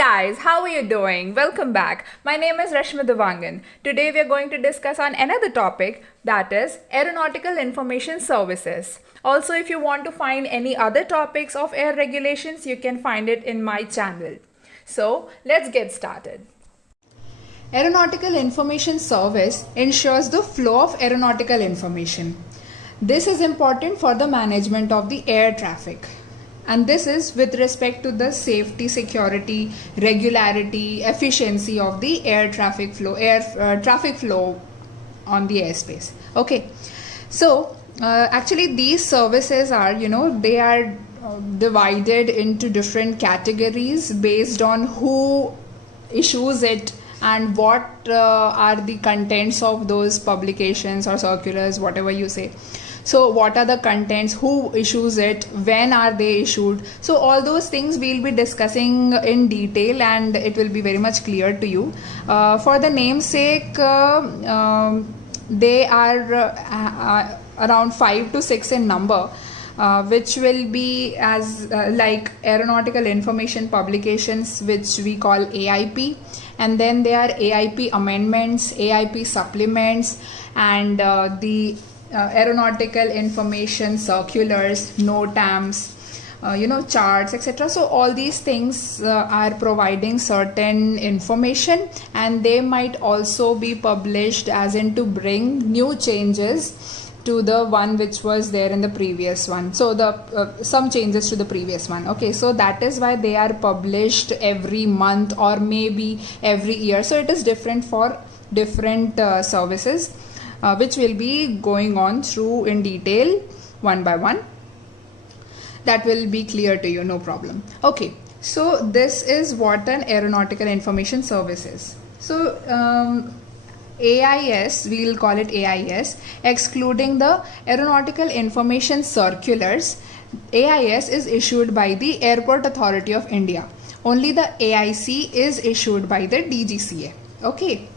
Guys, how are you doing? Welcome back. My name is Rashmi Devangan. Today we are going to discuss on another topic, that is Aeronautical Information Services. Also, if you want to find any other topics of air regulations, you can find it in my channel. So, let's get started. Aeronautical Information Service ensures the flow of aeronautical information. This is important for the management of the air traffic. And this is with respect to the safety, security, regularity, efficiency of the air traffic flow, traffic flow on the airspace. Okay, so actually these services are, they are divided into different categories based on who issues it and what are the contents of those publications or circulars, whatever you say. So what are the contents, who issues it, when are they issued? So all those things we'll be discussing in detail and it will be very much clear to you. For the namesake, they are around 5 to 6 in number, which will be as like Aeronautical Information Publications, which we call AIP. And then there are AIP amendments, AIP supplements, and the Aeronautical Information Circulars, NOTAMs, charts, etc. So all these things are providing certain information, and they might also be published as in to bring new changes to the one which was there in the previous one. So the some changes to the previous one. Okay, so that is why they are published every month or maybe every year. So it is different for different services. Which will be going on through in detail one by one. That will be clear to you, no problem. Okay, so this is what an Aeronautical Information Service is. So AIS, we will call it AIS, excluding the Aeronautical Information Circulars. AIS is issued by the Airport Authority of India. Only the AIC is issued by the DGCA. Okay,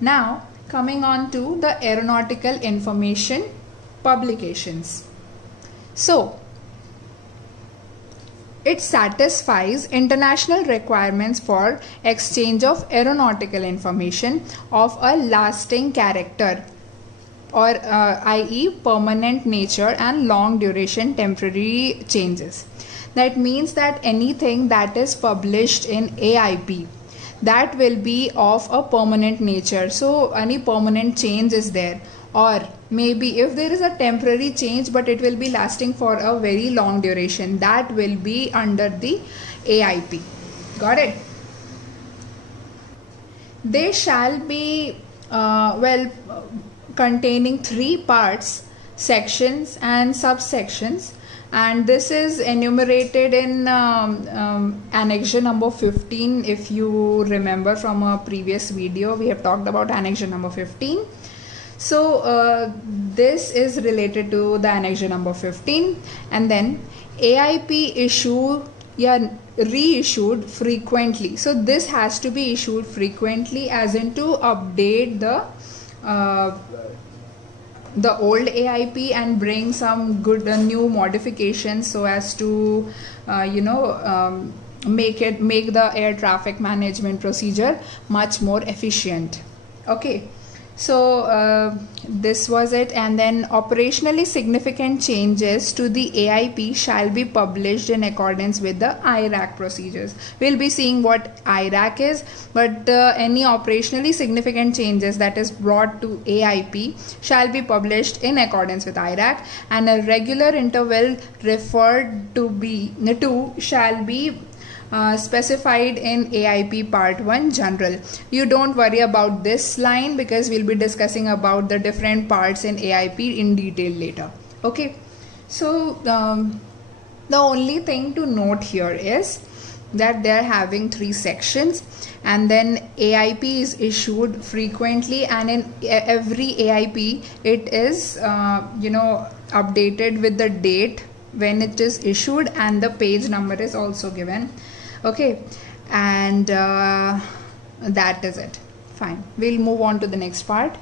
now coming on to the Aeronautical Information Publications. So, it satisfies international requirements for exchange of aeronautical information of a lasting character, or i.e. permanent nature and long duration temporary changes. That means that anything that is published in AIP, that will be of a permanent nature. So any permanent change is there, or maybe if there is a temporary change but it will be lasting for a very long duration, that will be under the AIP. Got it? They shall be containing 3 parts, sections and subsections, and this is enumerated in annexure number 15. If you remember from a previous video, we have talked about annexure number 15. So this is related to the annexure number 15. And then AIP reissued frequently. So this has to be issued frequently, as in to update the old AIP and bring some good new modifications so as to make the air traffic management procedure much more efficient. Okay, so this was it. And then operationally significant changes to the AIP shall be published in accordance with the IRAC procedures. We'll be seeing what IRAC is, but any operationally significant changes that is brought to AIP shall be published in accordance with IRAC, and a regular interval referred to shall be specified in AIP Part 1 General. You don't worry about this line because we'll be discussing about the different parts in AIP in detail later. Okay, so the only thing to note here is that they are having 3 sections, and then AIP is issued frequently, and in every AIP it is updated with the date when it is issued, and the page number is also given. Okay, and that is it. Fine, we'll move on to the next part.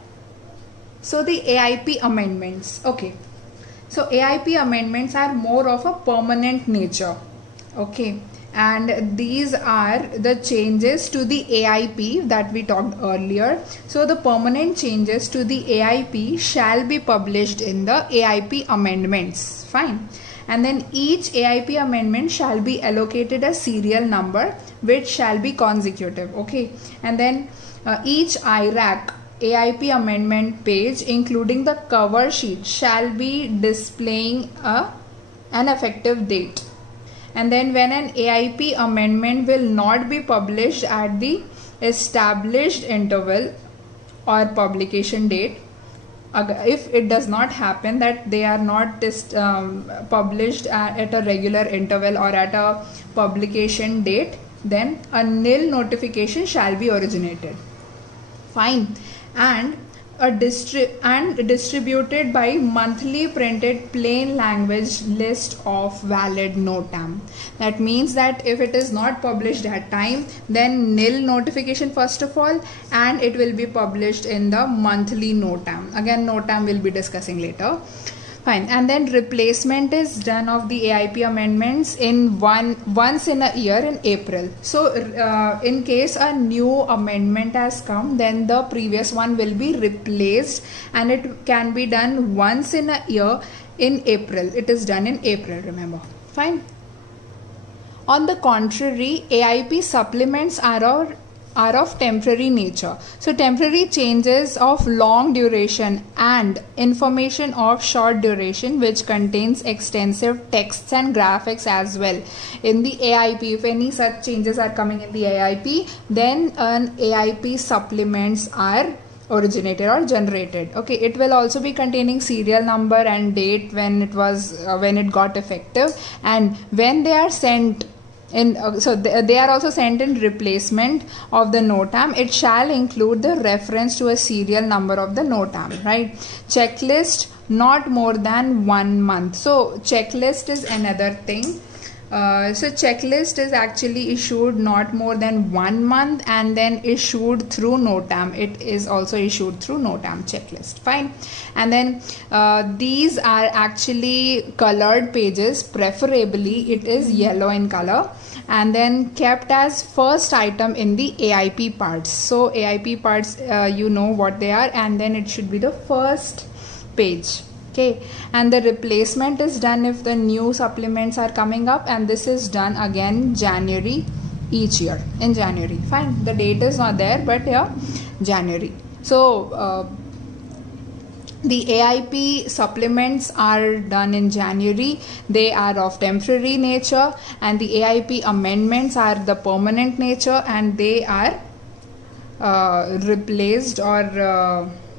So the AIP amendments. Okay, so AIP amendments are more of a permanent nature. Okay, and these are the changes to the AIP that we talked earlier. So the permanent changes to the AIP shall be published in the AIP amendments. Fine. And then each AIP amendment shall be allocated a serial number which shall be consecutive. Okay. And then each IRAC AIP amendment page, including the cover sheet, shall be displaying an effective date. And then when an AIP amendment will not be published at the established interval or publication date, if it does not happen that they are not published at a regular interval or at a publication date, then a nil notification shall be originated. Fine. And distributed by monthly printed plain language list of valid NOTAM. That means that if it is not published at time, then nil notification first of all, and it will be published in the monthly NOTAM. Again, NOTAM we'll be discussing later. Fine. And then replacement is done of the AIP amendments in once in a year in April. So in case a new amendment has come, then the previous one will be replaced, and it can be done once in a year in April. It is done in April, remember. Fine. On the contrary, AIP supplements are of temporary nature. So temporary changes of long duration and information of short duration which contains extensive texts and graphics as well. In the AIP, if any such changes are coming in the AIP, then an AIP supplements are originated or generated. Okay, it will also be containing serial number and date when it got effective, and when they are sent in, so they are also sent in replacement of the NOTAM. It shall include the reference to a serial number of the NOTAM, right? Checklist not more than 1 month. So checklist is another thing. So checklist is actually issued not more than 1 month and then issued through NOTAM. It is also issued through NOTAM checklist. Fine. And then these are actually colored pages. Preferably it is yellow in color, and then kept as first item in the AIP parts. So AIP parts, you know what they are, and then it should be the first page. Okay, and the replacement is done if the new supplements are coming up, and this is done again January each year, in January. Fine, the date is not there, but yeah, January. So the AIP supplements are done in January. They are of temporary nature, and the AIP amendments are the permanent nature, and they are replaced or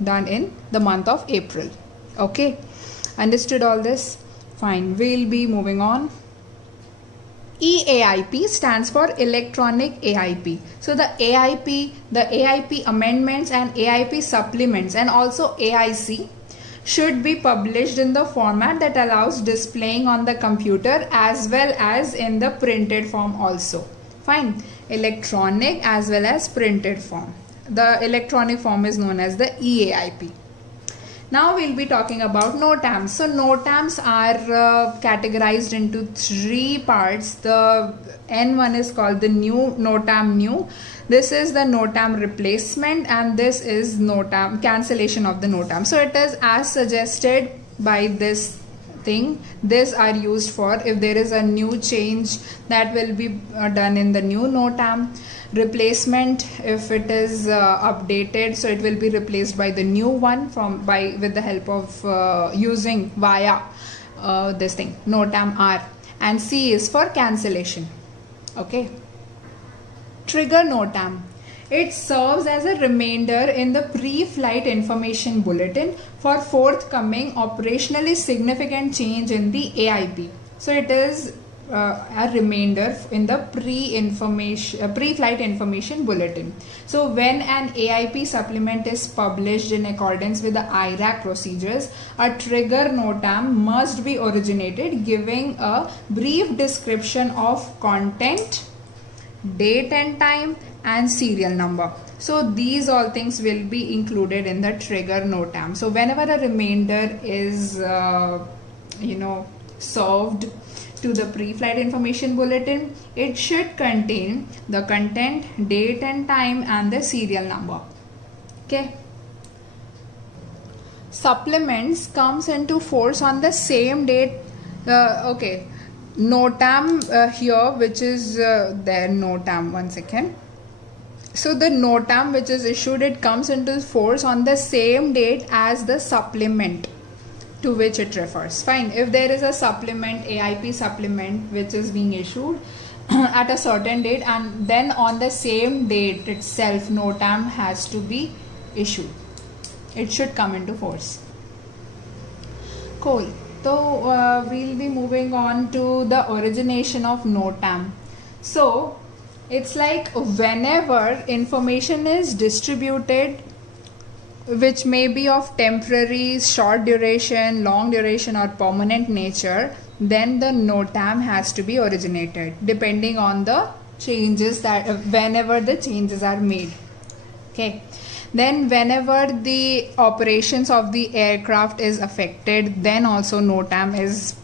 done in the month of April. Okay, understood all this? Fine, we'll be moving on. EAIP stands for electronic AIP. So the AIP amendments and AIP supplements and also AIC should be published in the format that allows displaying on the computer as well as in the printed form also. Fine, electronic as well as printed form. The electronic form is known as the EAIP. Now we'll be talking about NOTAMs. So NOTAMs are categorized into 3 parts. The N1 is called the new NOTAM new. This is the NOTAM replacement, and this is NOTAM cancellation of the NOTAM. So it is as suggested by this thing. These are used for if there is a new change that will be done in the new NOTAM. Replacement, if it is updated, so it will be replaced by the new one with the help of using via this thing NOTAM R. And C is for cancellation. Okay. Trigger NOTAM. It serves as a remainder in the pre-flight information bulletin for forthcoming operationally significant change in the AIP. So it is a remainder in the pre-flight information bulletin. So when an AIP supplement is published in accordance with the IRAC procedures, a trigger NOTAM must be originated giving a brief description of content, date and time, and serial number. So these all things will be included in the trigger NOTAM. So whenever a remainder is served to the pre-flight information bulletin. It should contain the content, date and time, and the serial number. Okay. Supplements comes into force on the same date. Okay. NOTAM here, which is there, NOTAM, 1 second. So the NOTAM which is issued, it comes into force on the same date as the supplement to which it refers. Fine. If there is a supplement, AIP supplement, which is being issued at a certain date, and then on the same date itself NOTAM has to be issued, it should come into force. Cool. So we'll be moving on to the origination of NOTAM. So it's like whenever information is distributed which may be of temporary, short duration, long duration or permanent nature, then the NOTAM has to be originated depending on the changes that whenever the changes are made. Okay. Then whenever the operations of the aircraft is affected, then also NOTAM is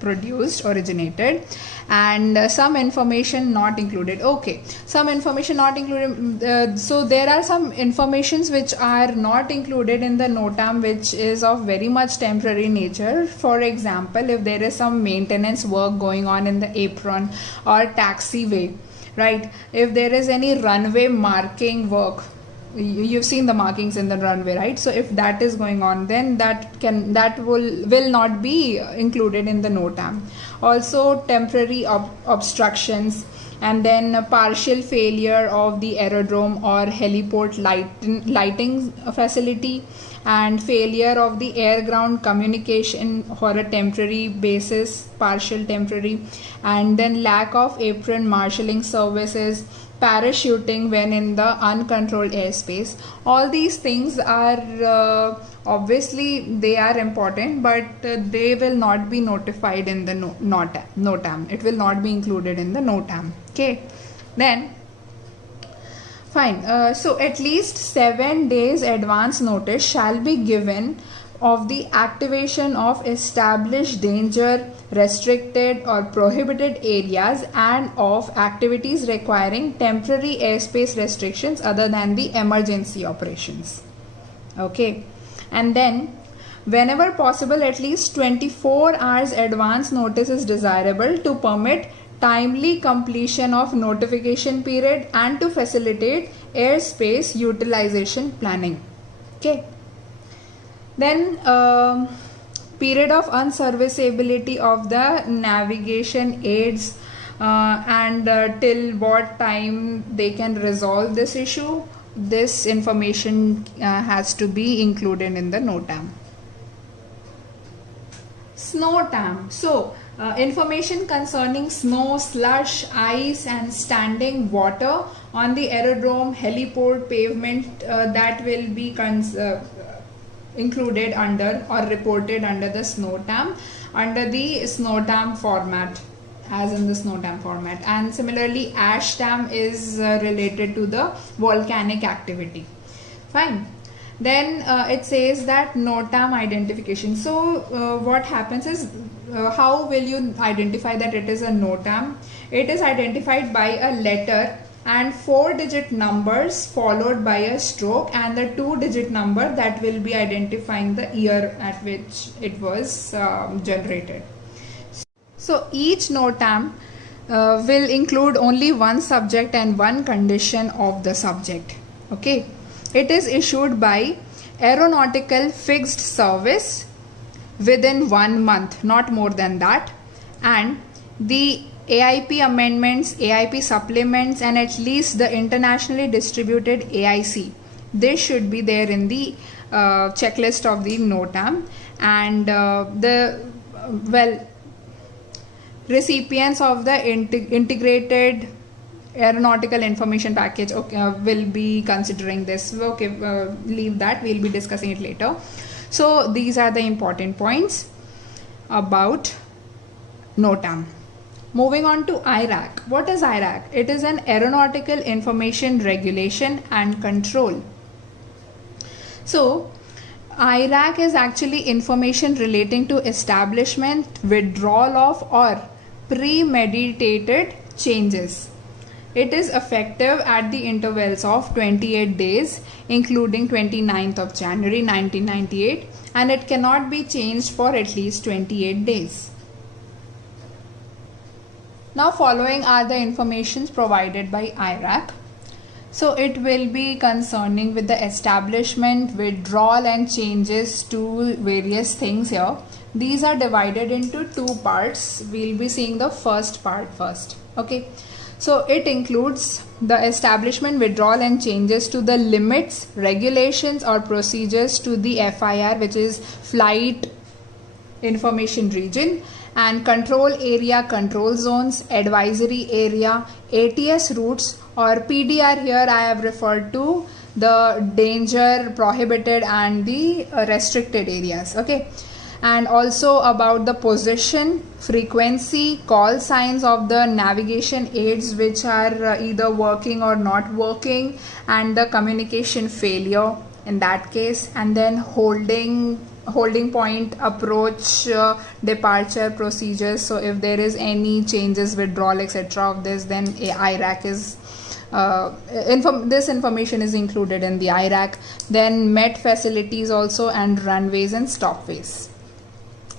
produced, originated. And some information not included. Okay, some information not included. So there are some informations which are not included in the NOTAM which is of very much temporary nature. For example, if there is some maintenance work going on in the apron or taxiway, right? If there is any runway marking work, you've seen the markings in the runway, right? So if that is going on, then that will not be included in the NOTAM. Also temporary obstructions, and then partial failure of the aerodrome or heliport lighting facility, and failure of the air-ground communication for a temporary basis, partial temporary, and then lack of apron marshalling services, parachuting when in the uncontrolled airspace. All these things are obviously they are important, but they will not be notified in the NOTAM. It will not be included in the NOTAM. Okay, then fine. So at least 7 days advance notice shall be given of the activation of established danger, restricted or prohibited areas, and of activities requiring temporary airspace restrictions other than the emergency operations. Okay, and then whenever possible, at least 24 hours advance notice is desirable to permit timely completion of notification period and to facilitate airspace utilization planning. Okay. Then period of unserviceability of the navigation aids, and till what time they can resolve this issue, this information has to be included in the NOTAM. SNOTAM. So information concerning snow, slush, ice and standing water on the aerodrome, heliport, pavement, that will be included under or reported under the SNOTAM, under the SNOTAM format, as in the SNOTAM format. And similarly ASHTAM is related to the volcanic activity. Fine. Then it says that NOTAM identification. So what happens is, how will you identify that it is a NOTAM? It is identified by a letter and 4-digit numbers followed by a stroke, and the 2-digit number that will be identifying the year at which it was generated. So each NOTAM will include only one subject and one condition of the subject. Okay, it is issued by Aeronautical Fixed Service within 1 month, not more than that, and the AIP amendments, AIP supplements, and at least the internationally distributed AIC. This should be there in the checklist of the NOTAM, and recipients of the integrated aeronautical information package, okay, will be considering this. Okay, leave that, we'll be discussing it later. So these are the important points about NOTAM. Moving on to IRAC. What is IRAC? It is an Aeronautical Information Regulation and Control. So IRAC is actually information relating to establishment, withdrawal of, or premeditated changes. It is effective at the intervals of 28 days, including 29th of January 1998, and it cannot be changed for at least 28 days. Now following are the informations provided by IRAC. So it will be concerning with the establishment, withdrawal and changes to various things here. These are divided into two parts. We'll be seeing the first part first. Okay. So it includes the establishment, withdrawal and changes to the limits, regulations or procedures to the FIR, which is Flight Information Region, and control area, control zones, advisory area, ATS routes, or PDR. Here I have referred to the danger, prohibited and the restricted areas. Okay. And also about the position, frequency, call signs of the navigation aids which are either working or not working, and the communication failure in that case, and then holding point, approach, departure procedures. So if there is any changes, withdrawal, etc. of this, then IRAC is this information is included in the IRAC. Then Met facilities also, and runways and stopways.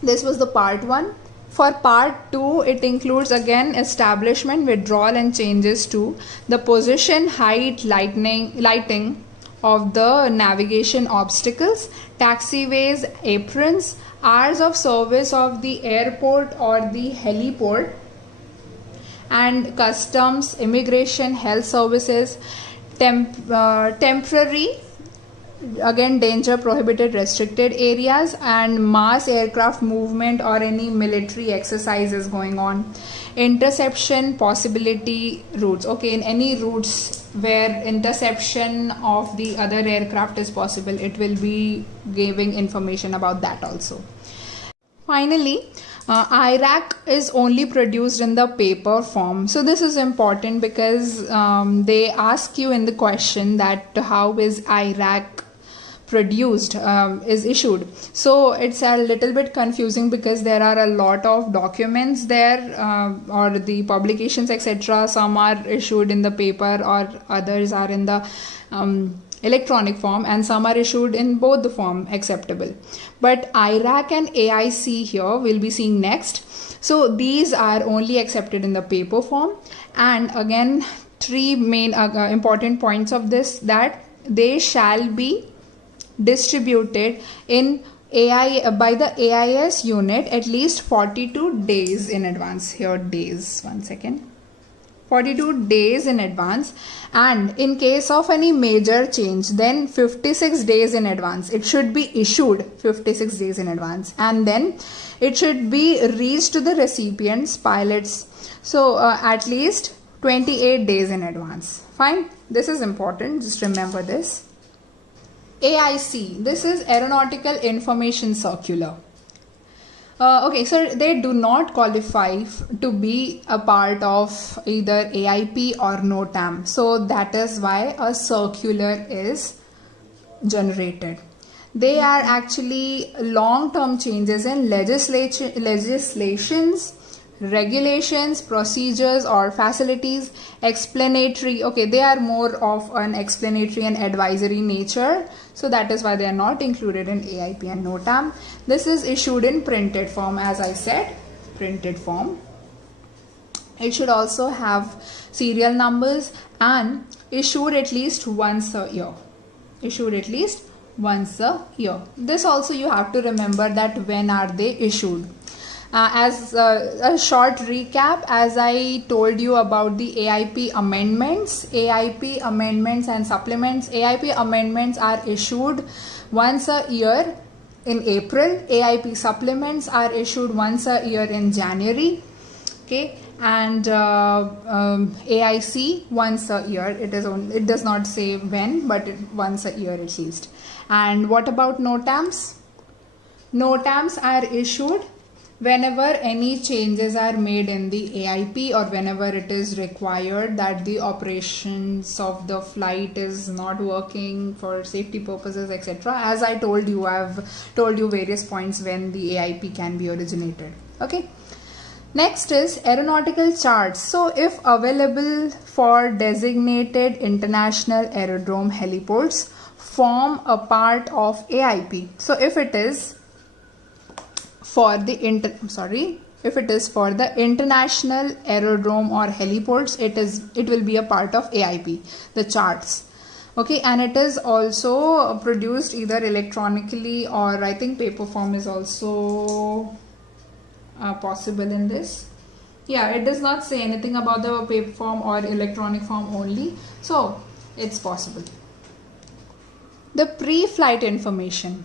This was the part 1. For part 2, it includes again establishment, withdrawal and changes to the position, height, lighting of the navigation obstacles, taxiways, aprons, hours of service of the airport or the heliport, and customs, immigration, health services, temporary, again danger, prohibited, restricted areas, and mass aircraft movement or any military exercises going on, interception possibility routes. Okay, in any routes where interception of the other aircraft is possible, it will be giving information about that also. Finally, IRAC is only produced in the paper form. So this is important because they ask you in the question that how is IRAC produced, is issued. So it's a little bit confusing because there are a lot of documents there, or the publications, etc. Some are issued in the paper or others are in the electronic form, and some are issued in both the form acceptable. But IRAC and AIC here we'll be seeing next. So these are only accepted in the paper form, and again 3 main important points of this, that they shall be distributed in by the AIS unit at least 42 days in advance. Here days, 1 second, 42 days in advance, and in case of any major change then 56 days in advance. It should be issued 56 days in advance, and then it should be reached to the recipients, pilots, so at least 28 days in advance. Fine, this is important, just remember this. AIC, this is Aeronautical Information Circular. Okay, so they do not qualify to be a part of either AIP or NOTAM. So that is why a circular is generated. They are actually long-term changes in legislations, regulations, procedures or facilities, explanatory. Okay, they are more of an explanatory and advisory nature, so that is why they are not included in AIP and NOTAM. This is issued in printed form, as I said, printed form. It should also have serial numbers and issued at least once a year. Issued at least once a year. This also you have to remember, that when are they issued. As a short recap, as I told you about the AIP amendments and supplements. AIP amendments are issued once a year in April. AIP supplements are issued once a year in January. Okay, and AIC once a year. It does not say when, but once a year at least. And what about NOTAMs? NOTAMs are issued whenever any changes are made in the AIP, or whenever it is required that the operations of the flight is not working for safety purposes, etc. As I told you, I've told you various points when the AIP can be originated. Okay. Next is aeronautical charts. So if available for designated international aerodrome heliports form a part of AIP. So if it is for the international aerodrome or heliports, it will be a part of AIP, the charts. Okay, and it is also produced either electronically, or I think paper form is also possible in this. Yeah, it does not say anything about the paper form or electronic form only, so it's possible. The pre-flight information.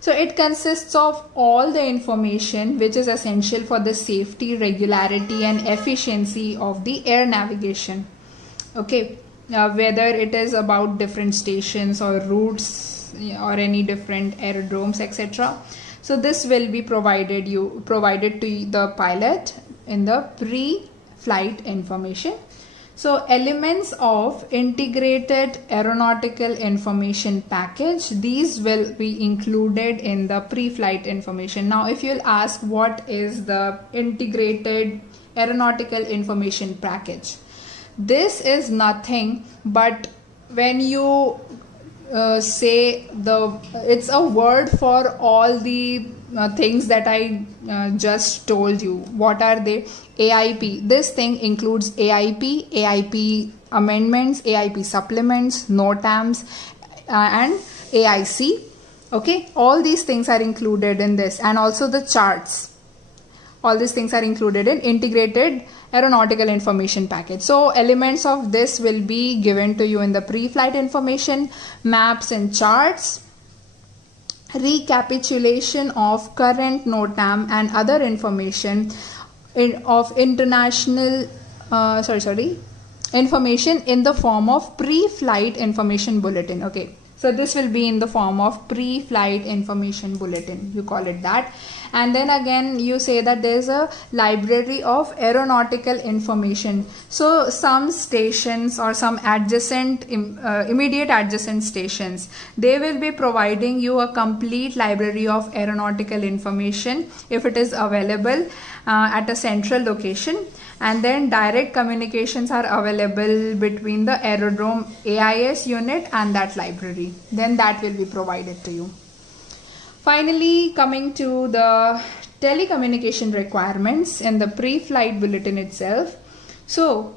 So it consists of all the information which is essential for the safety, regularity and efficiency of the air navigation. Okay, whether it is about different stations or routes or any different aerodromes, etc. So this will be provided to the pilot in the pre-flight information. So elements of integrated aeronautical information package, these will be included in the pre-flight information. Now if you'll ask what is the integrated aeronautical information package, this is nothing but when you it's a word for all the things that I just told you. What are they? AIP. This thing includes AIP, AIP amendments, AIP supplements, NOTAMs, and AIC. Okay, all these things are included in this, and also the charts. All these things are included in integrated aeronautical information package. So elements of this will be given to you in the pre-flight information, maps and charts, recapitulation of current NOTAM and other information of international information in the form of pre-flight information bulletin. Okay, so this will be in the form of pre-flight information bulletin, you call it that. And then again you say that there is a library of aeronautical information. So some stations or some adjacent immediate adjacent stations, they will be providing you a complete library of aeronautical information if it is available at a central location. And then direct communications are available between the aerodrome AIS unit and that library. Then that will be provided to you. Finally, coming to the telecommunication requirements in the pre-flight bulletin itself. So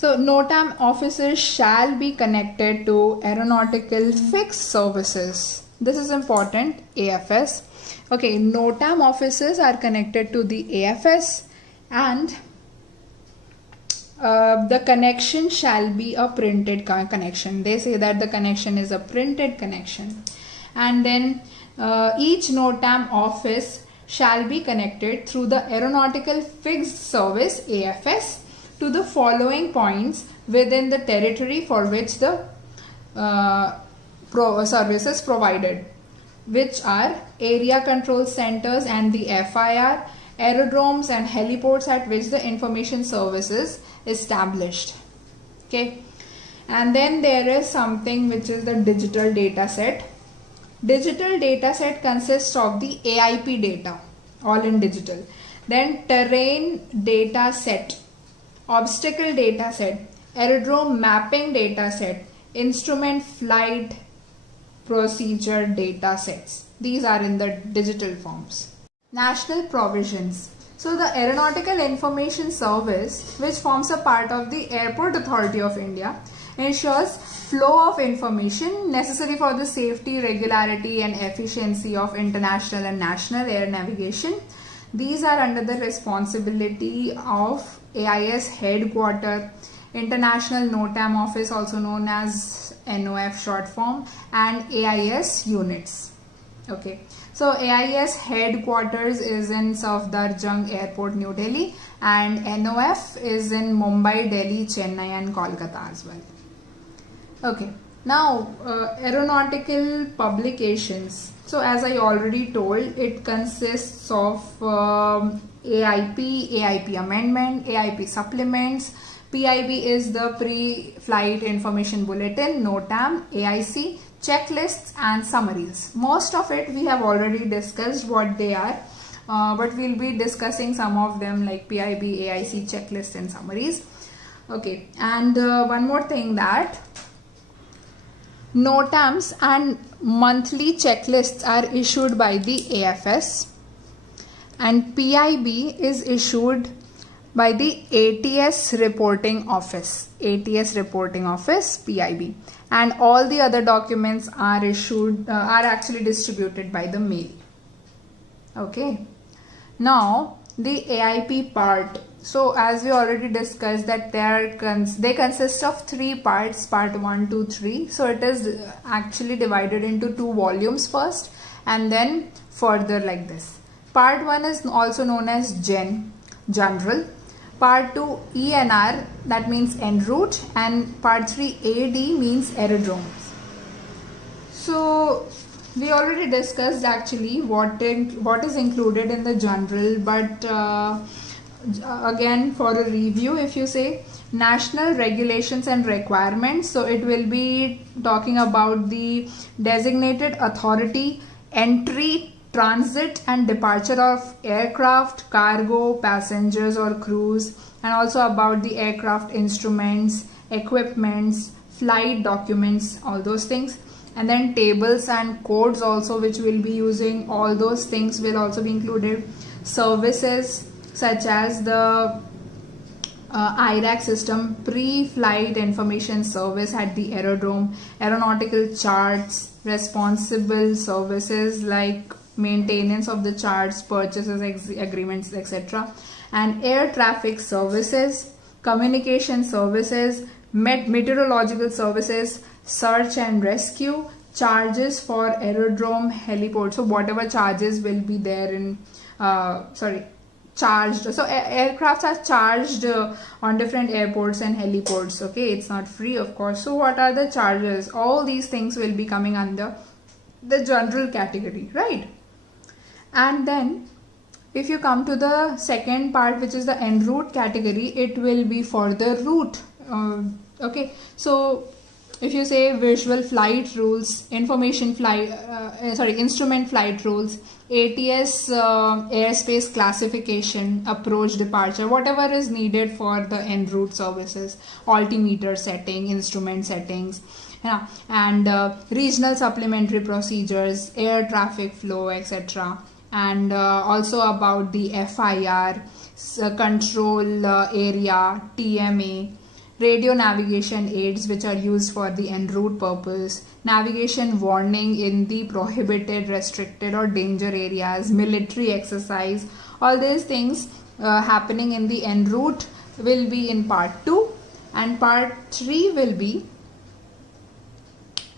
NOTAM officers shall be connected to aeronautical fixed services. This is important, AFS. Okay, NOTAM officers are connected to the AFS, and the connection shall be a printed connection. They say that the connection is a printed connection. And then each NOTAM office shall be connected through the Aeronautical Fixed Service AFS to the following points within the territory for which the service is provided, which are area control centers and the FIR, aerodromes and heliports at which the information service is established. Okay, and then there is something which is the digital data set. Digital data set consists of the AIP data, all in digital. Then terrain data set, obstacle data set, aerodrome mapping data set, instrument flight procedure data sets. These are in the digital forms. National provisions. So the Aeronautical Information Service, which forms a part of the Airport Authority of India, ensures flow of information necessary for the safety, regularity and efficiency of international and national air navigation. These are under the responsibility of AIS headquarter, International NOTAM office, also known as NOF short form, and AIS units. Okay, so AIS headquarters is in Safdarjung Airport, New Delhi, and NOF is in Mumbai, Delhi, Chennai and Kolkata as well. Okay, Now, aeronautical publications. So as I already told, it consists of AIP amendment, AIP supplements. PIB is the pre-flight information bulletin, NOTAM, AIC, checklists and summaries. Most of it we have already discussed what they are, but we'll be discussing some of them like PIB, AIC, checklists and summaries. Okay, and one more thing, that NOTAMs and monthly checklists are issued by the AFS, and PIB is issued by the ATS reporting office. ATS reporting office, PIB, and all the other documents are actually distributed by the mail. Okay. Now the AIP part. So as we already discussed that they consist of 3 parts, part 1, 2, 3. So it is actually divided into 2 volumes first and then further like this. Part 1 is also known as General. Part 2 ENR, that means en route, and part 3 AD means aerodromes. So we already discussed actually what is included in the general, but again for a review, if you say national regulations and requirements, so it will be talking about the designated authority, entry, transit and departure of aircraft, cargo, passengers or crews, and also about the aircraft instruments, equipments, flight documents, all those things. And then tables and codes also, which we'll be using, all those things will also be included. Services such as the IRAC system, pre-flight information service at the aerodrome, aeronautical charts, responsible services like maintenance of the charts, purchases, agreements, etc., and air traffic services, communication services, meteorological services, search and rescue, charges for aerodrome, heliport. So whatever charges will be there in charged. So aircrafts are charged on different airports and heliports. Okay, it's not free, of course. So what are the charges? All these things will be coming under the general category, right? And then if you come to the second part, which is the en route category, it will be for the route. Okay, so if you say visual flight rules, instrument flight rules, ATS airspace classification, approach, departure, whatever is needed for the en route services, altimeter setting, instrument settings, and regional supplementary procedures, air traffic flow, etc. And also about the FIR, control area, TMA, radio navigation aids which are used for the en route purpose, navigation warning in the prohibited, restricted or danger areas, military exercise, all these things happening in the en route will be in part 2, and part 3 will be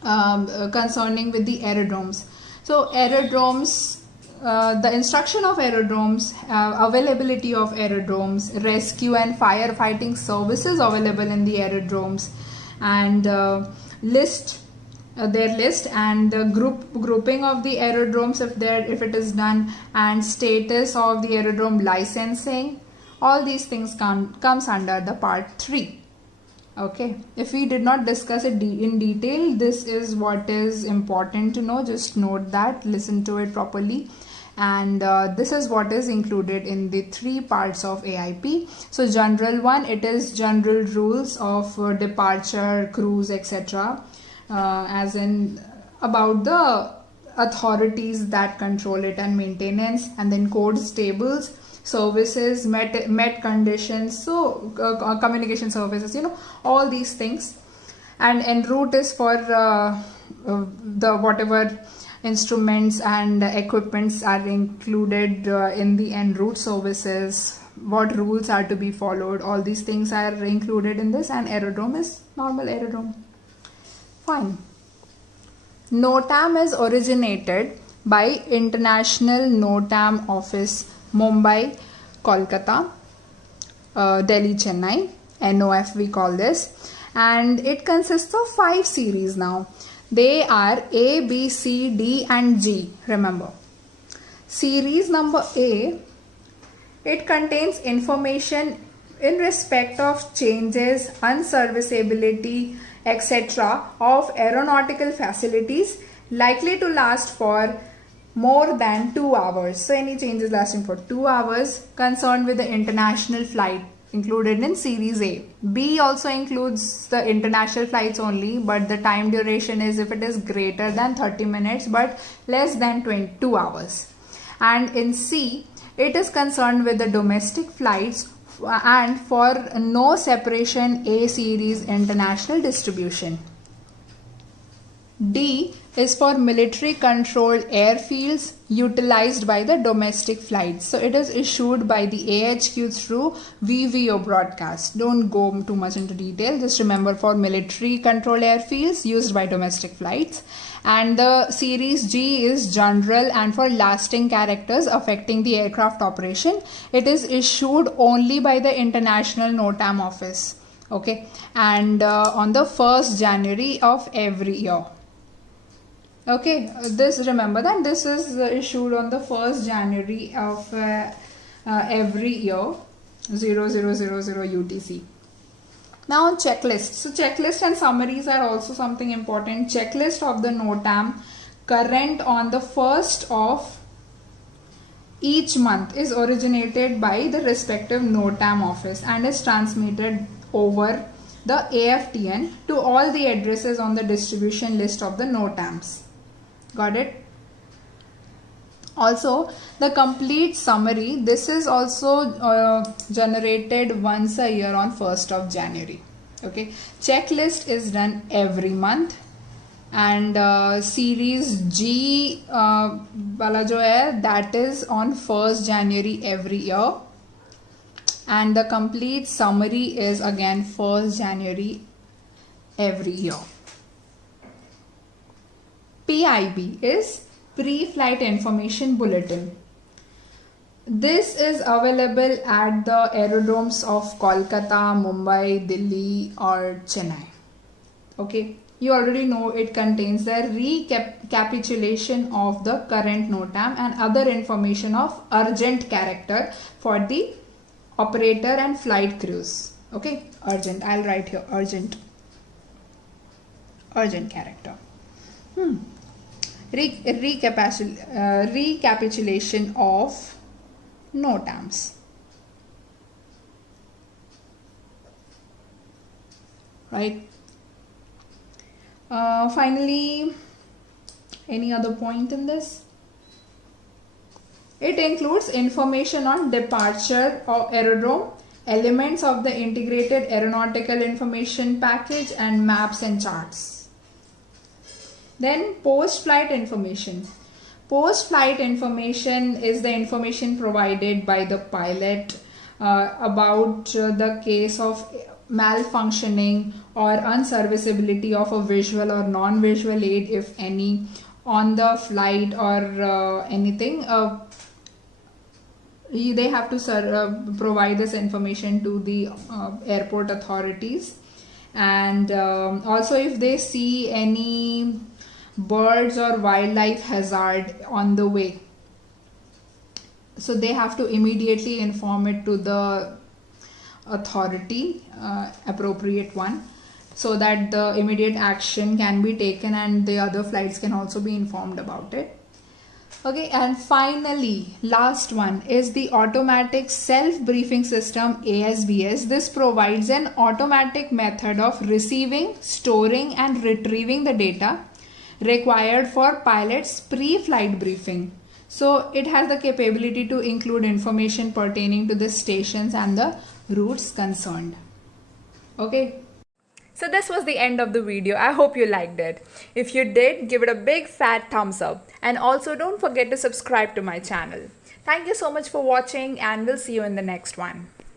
concerning with the aerodromes. So aerodromes, the instruction of aerodromes, availability of aerodromes, rescue and firefighting services available in the aerodromes, and their list and grouping of the aerodromes if it is done, and status of the aerodrome licensing. All these things comes under the part 3. Okay, if we did not discuss it in detail, this is what is important to know. Just note that, listen to it properly. And this is what is included in the 3 parts of AIP. So general one, it is general rules of departure, cruise, etc. As in about the authorities that control it and maintenance, and then codes, tables, services, met conditions, so communication services, all these things. And en route is for the whatever instruments and equipments are included in the en route services, what rules are to be followed, all these things are included in this. And aerodrome is normal aerodrome. Fine. NOTAM is originated by International NOTAM Office, Mumbai, Kolkata, Delhi, Chennai, NOF we call this, and it consists of 5 series now. They are A, B, C, D and G. Remember, series number A, it contains information in respect of changes, unserviceability, etc. of aeronautical facilities likely to last for more than 2 hours. So any changes lasting for 2 hours concerned with the international flight included in series A. B also includes the international flights only, but the time duration is if it is greater than 30 minutes but less than 2 hours. And in C, it is concerned with the domestic flights and for no separation A series international distribution. D is for military controlled airfields utilized by the domestic flights. So it is issued by the AHQ through VVO broadcast. Don't go too much into detail. Just remember, for military controlled airfields used by domestic flights. And the series G is general and for lasting characters affecting the aircraft operation. It is issued only by the International NOTAM office. Okay, and on the 1st January of every year. Okay, this, remember that this is issued on the 1st January of every year, 0000 UTC. Now checklist. So checklist and summaries are also something important. Checklist of the NOTAM current on the 1st of each month is originated by the respective NOTAM office and is transmitted over the AFTN to all the addresses on the distribution list of the NOTAMs. Got it? Also, the complete summary, this is also generated once a year on 1st of January. Okay, checklist is done every month, and series G wala jo hai, that is on 1st January every year, and the complete summary is again 1st January every year. PIB is Pre-Flight Information Bulletin. This is available at the aerodromes of Kolkata, Mumbai, Delhi or Chennai. Okay, you already know it contains the recapitulation of the current NOTAM and other information of urgent character for the operator and flight crews. Okay, urgent, I'll write here urgent character. Recapitulation of NOTAMs. Right. Finally, any other point in this? It includes information on departure of aerodrome, elements of the integrated aeronautical information package, and maps and charts. Then post-flight information. Post-flight information is the information provided by the pilot about the case of malfunctioning or unserviceability of a visual or non-visual aid, if any, on the flight or anything. They have to provide this information to the airport authorities, and also if they see any birds or wildlife hazard on the way, so they have to immediately inform it to the authority, appropriate one, so that the immediate action can be taken and the other flights can also be informed about it. Okay, and finally, last one is the automatic self-briefing system, ASBS. This provides an automatic method of receiving, storing and retrieving the data required for pilots pre-flight briefing. So it has the capability to include information pertaining to the stations and the routes concerned. Okay. So this was the end of the video. I hope you liked it. If you did, give it a big fat thumbs up. And also don't forget to subscribe to my channel. Thank you so much for watching, and we'll see you in the next one.